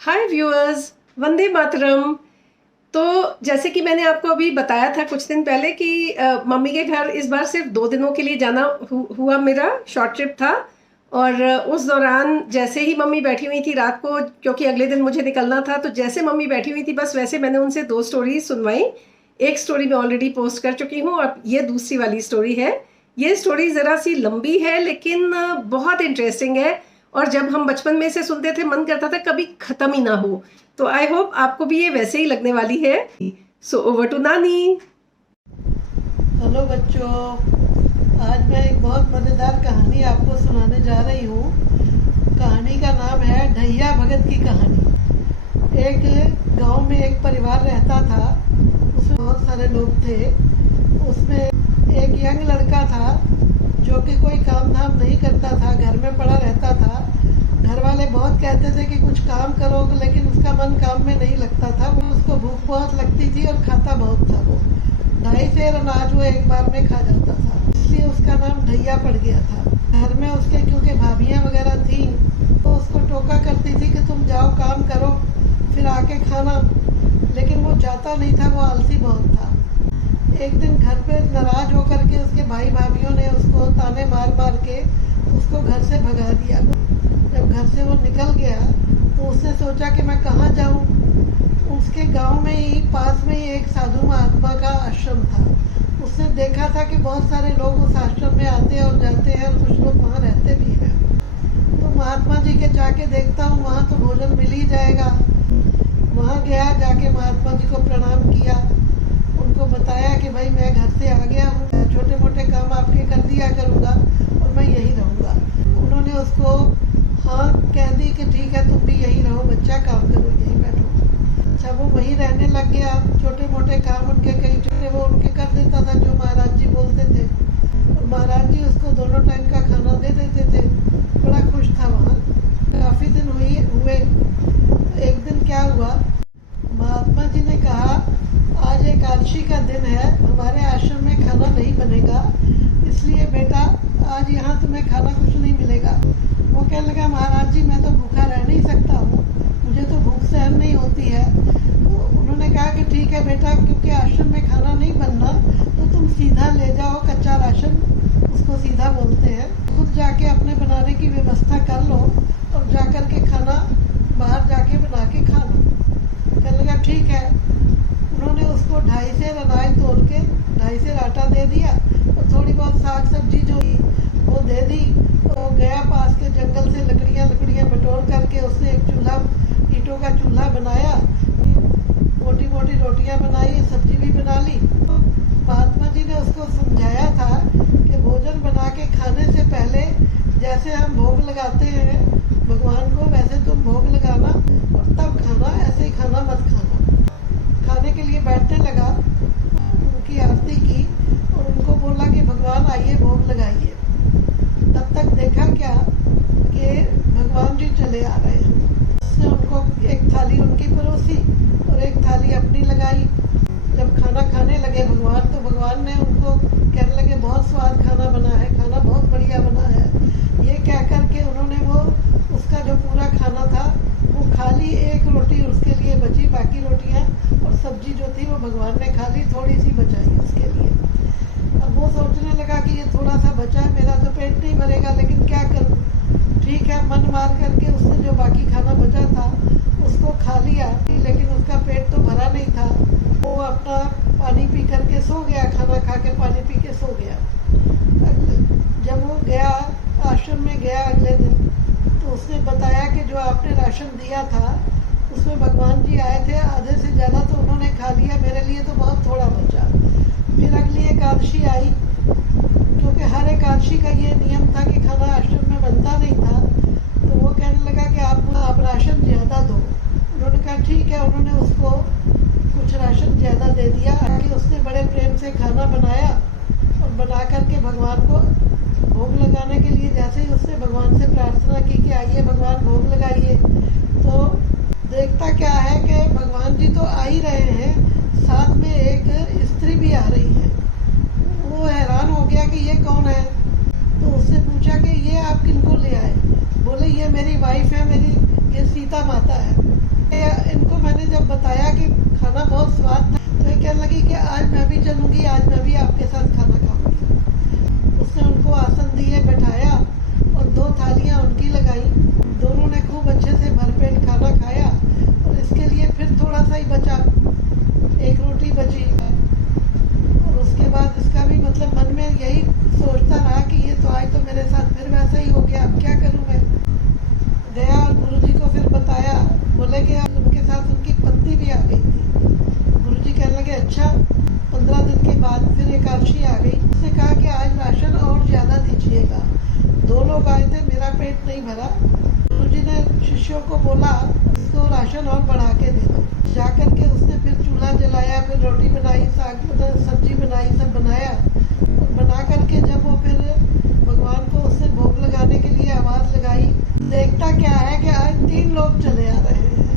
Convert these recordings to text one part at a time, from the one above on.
हाय viewers, Vande Mataram. तो जैसे कि मैंने आपको अभी बताया था कुछ दिन पहले कि मम्मी के घर इस बार सिर्फ 2 दिनों के लिए जाना हुआ। मेरा शॉर्ट ट्रिप था और उस दौरान जैसे ही मम्मी बैठी हुई थी रात को, क्योंकि अगले दिन मुझे निकलना था, तो जैसे मम्मी बैठी हुई थी बस वैसे मैंने उनसे 2 स्टोरी सुनवाई। एक स्टोरी मैं ऑलरेडी पोस्ट कर चुकी हूँ और ये दूसरी वाली स्टोरी है। ये स्टोरी ज़रा सी लंबी है लेकिन बहुत इंटरेस्टिंग है और जब हम बचपन में इसे सुनते थे मन करता था कभी ख़त्म ही ना हो। तो आई होप आपको भी ये वैसे ही लगने वाली है। सो ओवर टू नानी। हेलो बच्चों, आज मैं एक बहुत मज़ेदार कहानी आपको सुनाने जा रही हूँ। कहानी का नाम है ढैया भगत की कहानी। एक गांव में एक परिवार रहता था, उसमें बहुत सारे लोग थे। उसमें एक यंग लड़का था जो कि कोई काम धाम नहीं करता था, घर में पड़ा रहता था। घर वाले बहुत कहते थे कि कुछ काम करो, लेकिन उसका मन काम में नहीं लगता था। उसको भूख बहुत लगती थी और खाता बहुत था। वो 2.5 सेर अनाज वो एक बार में खा जाता था, इसलिए उसका नाम ढैया पड़ गया था। घर में उसके क्योंकि भाभियाँ वगैरह थीं तो उसको टोका करती थी कि तुम जाओ काम करो फिर आके खाना, लेकिन वो जाता नहीं था, वो आलसी बहुत था। एक दिन घर पे नाराज होकर के उसके भाई भाभीियों ने उसको ताने मार मार के उसको घर से भगा दिया। जब घर से वो निकल गया तो उसने सोचा कि मैं कहाँ जाऊँ। उसके गांव में ही पास में ही एक साधु महात्मा का आश्रम था। उसने देखा था कि बहुत सारे लोग उस आश्रम में आते और जाते हैं और कुछ लोग वहाँ रहते भी हैं। तो महात्मा जी के जाके देखता हूँ, वहाँ तो भोजन मिल ही जाएगा। वहाँ गया, जाके महात्मा जी को प्रणाम किया, उनको बताया कि भाई मैं घर से आ गया हूँ, छोटे मोटे काम आपके कर दिया करूँगा और मैं यहीं रहूँगा। उन्होंने उसको हाँ कह दी कि ठीक है तुम भी यहीं रहो बच्चा, काम करो यहीं बैठो। अच्छा, वो वहीं रहने लग गया। छोटे मोटे काम उनके कई छोटे वो उनके कर देता था जो महाराज जी बोलते थे, और महाराज जी उसको दोनों टाइम का खाना दे देते थे। बड़ा खुश था वहाँ। काफ़ी दिन हुए। एक दिन क्या हुआ, महात्मा जी ने कहा आज एकादशी का दिन है, हमारे आश्रम में खाना नहीं बनेगा, इसलिए बेटा आज यहाँ तुम्हें खाना कुछ नहीं मिलेगा। वो कहने लगा महाराज जी मैं तो भूखा रह नहीं सकता हूँ, मुझे तो भूख सहन नहीं होती है। तो उन्होंने कहा कि ठीक है बेटा, क्योंकि आश्रम में खाना नहीं बनना तो तुम सीधा ले जाओ कच्चा राशन, उसको सीधा बोलते हैं, खुद जाके अपने बनाने की व्यवस्था कर लो और जाकर के खाना बाहर जाके बना के खा लो। कहने लगा ठीक है। उन्होंने उसको 2.5 सेर अनाज तोड़ के 2.5 सेर आटा दे दिया और थोड़ी बहुत साग सब्जी जो वो दे दी। तो गया पास के जंगल से लकड़ियाँ बटोर करके उसने एक चूल्हा, ईंटों का चूल्हा बनाया, मोटी मोटी रोटियां बनाई, सब्जी भी बना ली। तो महात्मा जी ने उसको समझाया था कि भोजन बना के खाने से पहले जैसे हम भोग लगाते हैं भगवान को, वैसे तुम भोग लगाना और तब खाना, ऐसे ही खाना मत खाना। खाने के लिए बैठने लगा, उनकी आरती की और उनको बोला कि भगवान आइए भोग लगाइए। तब तक देखा क्या कि भगवान जी चले आ रहे हैं। उसने उनको एक थाली उनकी परोसी और एक थाली अपनी लगाई। जब खाना खाने लगे भगवान, तो भगवान ने उनको कहने लगे बहुत स्वाद खाना बना है, खाना बहुत बढ़िया बना है। ये कह करके उन्होंने वो उसका जो पूरा खाना था वो खा ली। एक रोटी उसके लिए बची, बाकी रोटियाँ और सब्जी जो थी वो भगवान ने खा ली, थोड़ी सी बचाई उसके लिए। अब वो सोचने लगा कि ये थोड़ा सा बचा है, मेरा तो पेट नहीं भरेगा, लेकिन क्या करूँ। ठीक है, मन मार करके उसने जो बाकी खाना बचा था उसको खा लिया, लेकिन उसका पेट तो भरा नहीं था। वो अपना पानी पी करके सो गया, खाना खा के पानी पी के सो गया। जब वो गया आश्रम में गया अगले दिन, तो उसने बताया कि जो आपने राशन दिया था उसमें भगवान जी आए थे, आधे से ज़्यादा तो उन्होंने खा लिया, मेरे लिए तो बहुत थोड़ा बचा। फिर अगली एकादशी आई, क्योंकि हर एकादशी का ये नियम था कि खाना आश्रम में बनता नहीं था, तो वो कहने लगा कि आप राशन ज़्यादा दो। उन्होंने कहा ठीक है। उन्होंने उसको कुछ राशन ज़्यादा दे दिया। आगे उसने बड़े प्रेम से खाना बनाया और बना करके भगवान को भोग लगाने के लिए, जैसे ही उसने भगवान से प्रार्थना की कि आइए भगवान भोग लगाइए, तो देखता क्या है कि भगवान जी तो आ ही रहे हैं, साथ में एक स्त्री भी आ रही है। वो हैरान हो गया कि ये कौन है। तो उससे पूछा कि ये आप किनको ले आए। बोले ये मेरी वाइफ है, मेरी ये सीता माता है। जब बताया कि खाना बहुत स्वाद था, तो ये कहने लगी कि आज मैं भी चलूँगी, आज मैं भी आपके साथ खाना खाऊंगी। उसने उनको आसन दिए, बैठाया और 2 थालियाँ उनकी लगाई। दोनों ने खूब अच्छे से भरपेट खाना खाया और इसके लिए फिर थोड़ा सा ही बचा, 1 रोटी बची। और उसके बाद इसका भी मतलब मन में यही सोचता रहा कि ये तो आज तो मेरे साथ फिर वैसा ही हो गया, अब क्या करूँ मैं। गया और गुरुजी को फिर बताया, बोले कि उनके साथ उनकी पत्नी भी आ गई थी। गुरुजी कहने लगे अच्छा। 15 दिन के बाद फिर एकादशी आ गई। उसने कहा कि आज राशन और ज़्यादा दीजिएगा। 2 लोग आए थे, मेरा पेट नहीं भरा। गुरुजी ने शिष्यों को बोला इसको राशन और बढ़ा के दे दो। जाकर के उसने फिर चूल्हा जलाया, फिर रोटी बनाई, साग सब्जी बनाई, सब बनाया। और बना करके जब वो फिर भगवान को उसने भोग लगाने के लिए आवाज़ लगाई, देखता क्या है कि आज 3 लोग चले आ रहे हैं।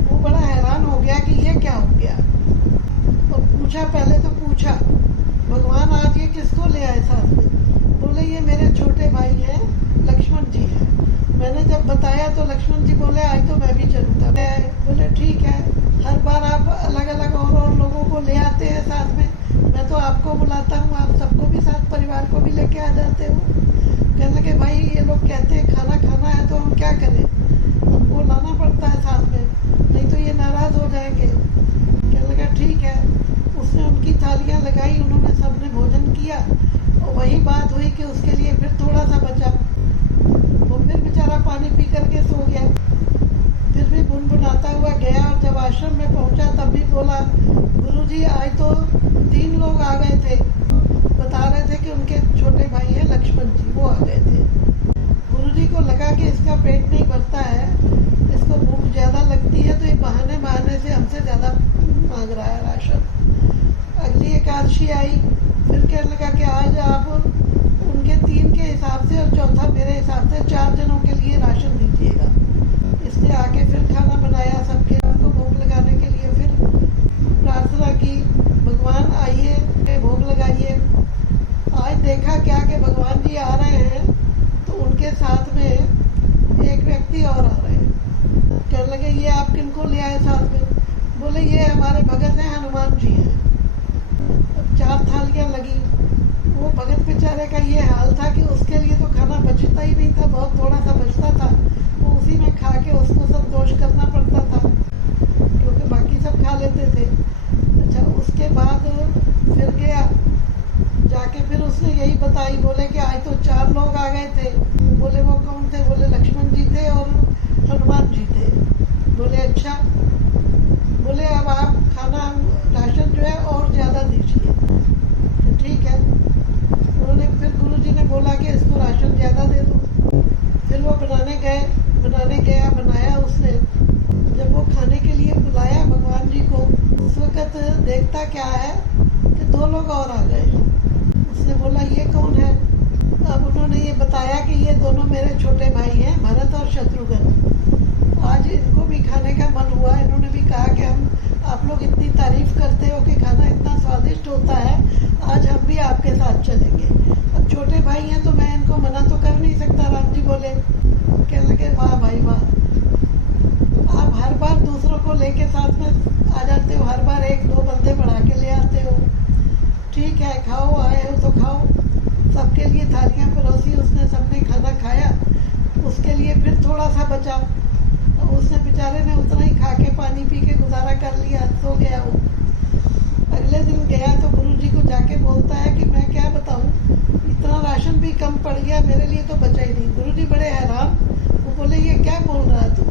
वो बड़ा हैरान हो गया कि ये क्या हो गया। और पूछा, पहले तो पूछा भगवान आज ये किसको ले आए साथ में। बोले ये मेरे छोटे भाई हैं, लक्ष्मण जी हैं। मैंने जब बताया तो लक्ष्मण जी बोले आज तो मैं भी चलूँगा। बोले ठीक है, हर बार आप अलग अलग और लोगों को ले आते हैं साथ में, मैं तो आपको बुलाता हूँ, आप सबको भी साथ परिवार को भी लेके आ जाते हो। कहने लगे भाई ये लोग कहते हैं खाना खाना है तो हम क्या करें, हमको लाना पड़ता है साथ में, नहीं तो ये नाराज़ हो जाएंगे। कहने लगा ठीक है। उसने उनकी थालियाँ लगाई, उन्होंने सबने भोजन किया और वही बात हुई कि उसके लिए फिर थोड़ा सा बचा। वो फिर बेचारा पानी पी करके सो गया। फिर भी बुनबुनाता हुआ गया और जब आश्रम में पहुंचा तब भी बोला गुरुजी आज तो 3 लोग आ गए थे, बता रहे थे कि उनके छोटे भाई हैं लक्ष्मण जी, वो आ गए थे। गुरुजी को लगा कि इसका पेट नहीं भरता है, इसको भूख ज़्यादा लगती है, तो ये बहाने बहाने से हमसे ज़्यादा मांग रहा है राशन। अगली एकादशी आई, फिर कहने लगा कि आज आप उनके 3 के हिसाब से और चौथा मेरे हिसाब से 4 जनों के लिए राशन दीजिएगा। इसलिए आके फिर खाना बनाया, सबके को भोग लगाने के लिए फिर प्रार्थना की, भगवान आइए भोग लगाइए। आज देखा क्या कि भगवान जी आ रहे हैं तो उनके साथ में एक व्यक्ति और आ रहे हैं। कहने लगे ये आप किनको ले आए साथ में। बोले ये हमारे भगत हैं, हनुमान जी हैं। अब 4 थालियाँ लगी। वो भगत बेचारे का ये हाल था कि उसके लिए तो खाना बचता ही नहीं था, बहुत थोड़ा सा बचता था, वो उसी में खा के उसको संतोष करना पड़ता था क्योंकि बाकी सब खा लेते थे। अच्छा उसके बाद फिर गया, जाके फिर उसने यही बताई, बोले कि आज तो 4 लोग आ गए थे। बोले वो कौन थे। बोले लक्ष्मण जी थे और हनुमान जी थे। बोले अच्छा। बोले अब आप खाना राशन जो है और ज़्यादा दीजिए। तो ठीक है। उन्होंने फिर गुरुजी ने बोला कि इसको राशन ज़्यादा दे दो। फिर वो बनाने गया, बनाया उसने। जब वो खाने के लिए बुलाया भगवान जी को, उस वक़्त देखता क्या है कि 2 लोग और आ गए। उसने बोला ये कौन है। अब उन्होंने ये बताया कि ये दोनों मेरे छोटे भाई हैं, भरत और शत्रुघ्न। आज इनको भी खाने का मन हुआ। इन्होंने भी कहा कि आप लोग इतनी तारीफ करते हो कि खाना इतना स्वादिष्ट होता है, आज हम भी आपके साथ चलेंगे। अब छोटे भाई हैं तो मैं इनको मना तो कर नहीं सकता। राम जी बोले, कहने लगे वाह भाई वाह, आप हर बार दूसरों को लेके साथ में आ जाते हो, हर बार 1-2 बंदे बढ़ा के ले आते हो। ठीक है खाओ, आए हो तो खाओ। सबके लिए थालियाँ परोसी उसने, सबने खाना खाया। उसके लिए फिर थोड़ा सा बचा, उसने बेचारे ने उतना ही खा के पानी पी के गुजारा कर लिया, सो गया वो। अगले दिन गया तो गुरुजी को जाके बोलता है कि मैं क्या बताऊं, इतना राशन भी कम पड़ गया, मेरे लिए तो बचा ही नहीं। गुरुजी बड़े हैरान। वो बोले ये क्या बोल रहा है तू।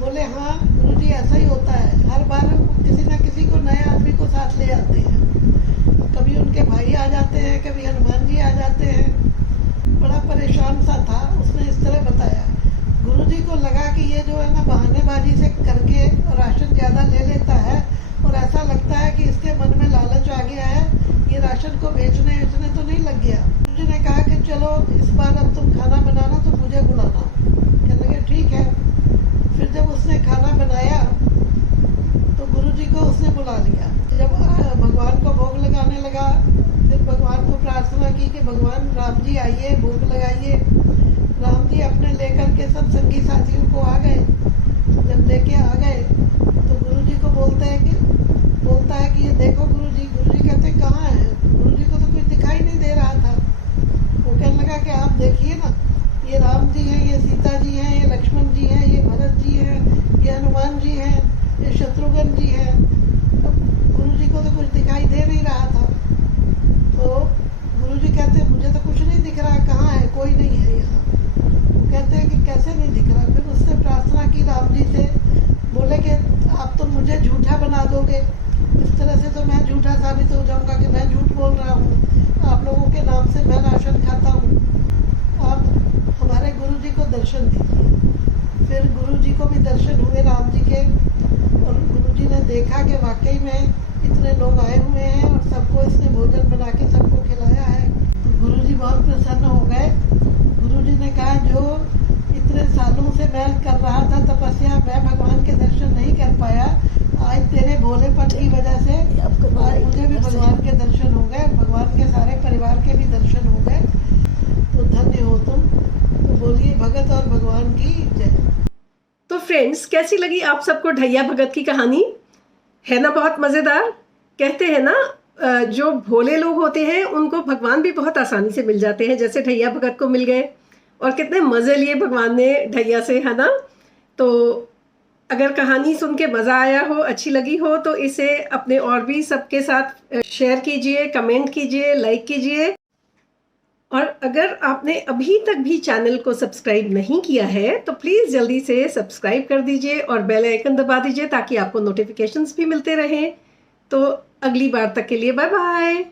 बोले हाँ गुरुजी ऐसा ही होता है, हर बार किसी ना किसी को नए आदमी को साथ ले आते हैं। कभी उनके भाई आ जाते हैं, कभी हनुमान जी आ जाते हैं। बड़ा परेशान सा था। उसने इस तरह बताया। गुरुजी को लगा कि ये जो है ना बहानेबाजी से करके राशन ज़्यादा ले लेता है और ऐसा लगता है कि इसके मन में लालच आ गया है, ये राशन को बेचने तो नहीं लग गया। गुरुजी ने कहा कि चलो इस बार अब तुम खाना बनाना तो मुझे बुलाना। कहने लगे ठीक है। फिर जब उसने खाना बनाया तो गुरुजी को उसने बुला लिया। जब भगवान को भोग लगाने लगा, फिर भगवान को प्रार्थना की कि भगवान राम जी आइए, भोग लगाइए। राम जी अपने लेकर के सब संगी साथियों को आ गए। जब लेके आ गए भगत और भगवान की जय। तो फ्रेंड्स, कैसी लगी आप सबको ढैया भगत की कहानी? है ना बहुत मज़ेदार? कहते हैं ना, जो भोले लोग होते हैं उनको भगवान भी बहुत आसानी से मिल जाते हैं, जैसे ढैया भगत को मिल गए। और कितने मज़े लिए भगवान ने ढैया से, है ना? तो अगर कहानी सुन के मज़ा आया हो, अच्छी लगी हो, तो इसे अपने और भी सबके साथ शेयर कीजिए, कमेंट कीजिए, लाइक कीजिए। और अगर आपने अभी तक भी चैनल को सब्सक्राइब नहीं किया है तो प्लीज़ जल्दी से सब्सक्राइब कर दीजिए और बेल आइकन दबा दीजिए ताकि आपको नोटिफिकेशंस भी मिलते रहें। तो अगली बार तक के लिए बाय बाय।